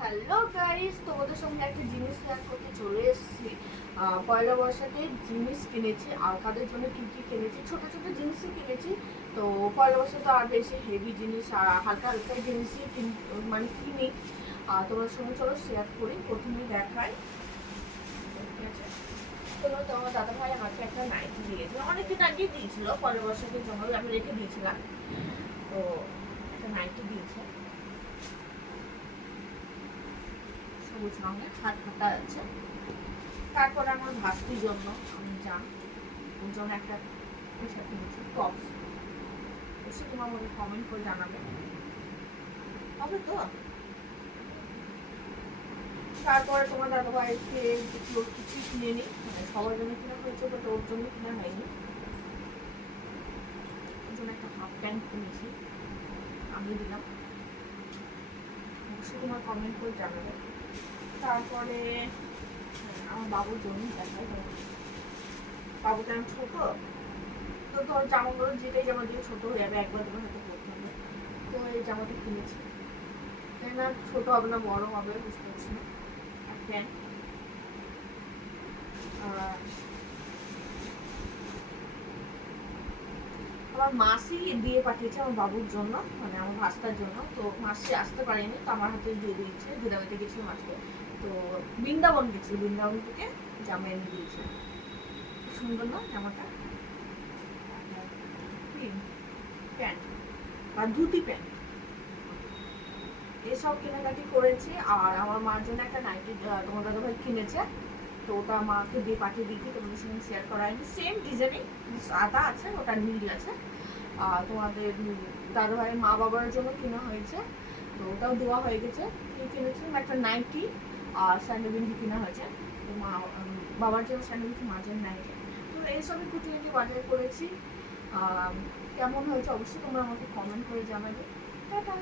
Hello guys, তোমাদের সঙ্গে একটা জিনিস শেয়ার করতে চলে এসেছি। পয়লা বৈশাখে জিনিস কিনেছি, আর কাদের জন্য কি কি কিনেছি, ছোট ছোট জিনিসই কিনেছি। তো পয়লা বৈশাখে তো আর বেশি হেভি জিনিস আর হালকা হালকা জিনিসই মানে কিনি। তোমার সঙ্গে চলো শেয়ার করি। প্রথমে দেখাই, ঠিক আছে? তোমার দাদা ভাই আমাকে একটা নাইটি দিয়েছিল, অনেকদিন আগে দিয়েছিল, পয়লা বৈশাখের জন্য আমি রেখে দিয়েছিলাম। তো একটা নাইটি দিয়েছে, সবুজ রঙের, হাত কাটা আছে। তারপর আমার ভাস্তির জন্য আমি ওর জন্য একটা পোশাক কিনেছি, টপস। এসে তোমার মনে কমেন্ট করে জানাবে, হবে তো? তারপরে তোমার দাদা ভাইকে ওর কিছু কিনে নিই, মানে সবার জন্য কিনা হয়েছে, বাট ওর জন্য কিনা হয়নি। ওর জন্য একটা হাফ প্যান্ট কিনেছি, আমি দিলাম। অবশ্যই তোমার কমেন্ট করে জানাবে। তারপরে আমার বাবুর জন্য দেখাই, বাবুটা আমি ছোট, তো তোর জামাগুলো যেটাই জামা দিয়ে ছোট হয়ে যাবে, একবার তোমার হাতে পরতে হবে। তো এই জামাটা কিনেছি, তাই না? ছোট হবে না বড় হবে বুঝতে পারছি না। আর প্যান্ট, আমার মাসি দিয়ে পাঠিয়েছে আমার বাবুর জন্য, মানে আমার ভাস্তার জন্য। তো মাসি আসতে পারেনি, তো আমার হাতে দিয়ে দিয়েছে। দিদাবাড়িতে গেছিলাম আজকে, তো বৃন্দাবন গেছিল, বৃন্দাবন থেকে জামা এনে দিয়েছে। সুন্দর না জামাটা? প্যান্ট বা ধুতি প্যান্ট, এসব কেনাকাটি করেছি। আর আমার মার জন্য একটা নাইটি তোমার দাদা ভাই কিনেছে, তো ওটা মাকে দিয়ে পাঠিয়ে দিয়েছি, তোমাদের সঙ্গে শেয়ার করা হয়নি। সেম ডিজাইনে সাদা আছে, ওটা নীল আছে। তোমাদের দাদা ভাইয়ের মা বাবার জন্য কেনা হয়েছে, তো ওটাও দেওয়া হয়ে গেছে। কিনেছিলাম একটা নাইটি আর স্যান্ডেল গেঞ্জি কেনা হয়েছে। তো মা বাবার জন্য স্যান্ডেল গেঞ্জি, মাঝের নাইটি। তো এইসবই কুটিকুটি বাজার করেছি। কেমন হয়েছে অবশ্যই তোমরা আমাকে কমেন্ট করে জানাবে। টাটা।